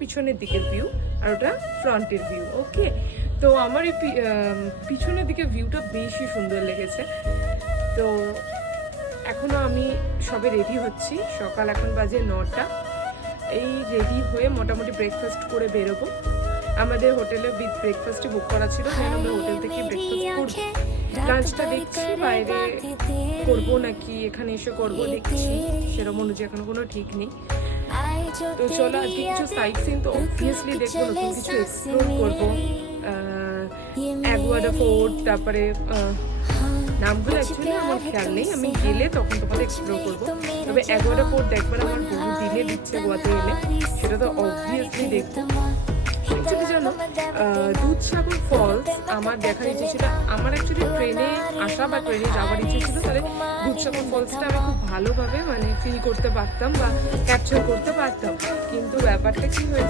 পিছনের দিকের ভিউ আর ওটা ফ্রন্টের ভিউ। ওকে, তো আমার এই পিছনের দিকে ভিউটা বেশি সুন্দর লেগেছে। তো এখনও আমি সবে রেডি হচ্ছি, সকাল এখন বাজে 9টা। এই রেডি হয়ে মোটামুটি ব্রেকফাস্ট করে বেরোবো। আমাদের হোটেলে উইথ ব্রেকফাস্টই বুক করা ছিল, তাই আমরা হোটেল থেকে ব্রেকফাস্ট করবো। লাঞ্চটা দেখছি বাইরে করবো নাকি এখানে এসে করবো, দেখছি সেরকম অনুযায়ী এখনো কোনো ঠিক নেই। তো চলো আজকে কিছু সাইট সিন তো অবভিয়াসলি দেখবো, নতুন কিছু এক্সপ্লোর করবো। অ্যাগুয়াডা ফোর্ট, তারপরে নামগুলো অ্যাকচুয়ালি আমার খেয়াল নেই, আমি গেলে তখন তোমাদের এক্সপ্লোর করবো। তবে অ্যাগুয়াডা ফোর্ট দেখবার আমার বহু দিনে দিচ্ছে গোয়াতে এলে, সেটা তো অবভিয়াসলি দেখবো। অ্যাকচুয়ালি জানো, দুধসাগর ফলস আমার দেখার ইচ্ছে ছিল। আমার অ্যাকচুয়ালি ট্রেনে আসা বা ট্রেনে যাওয়ার ইচ্ছে ছিল, তাহলে দুধসাগর ফলসটা আমি খুব ভালোভাবে মানে ফিল করতে পারতাম বা ক্যাপচার করতে পারতাম। কিন্তু ব্যাপারটা কি হয়েছে,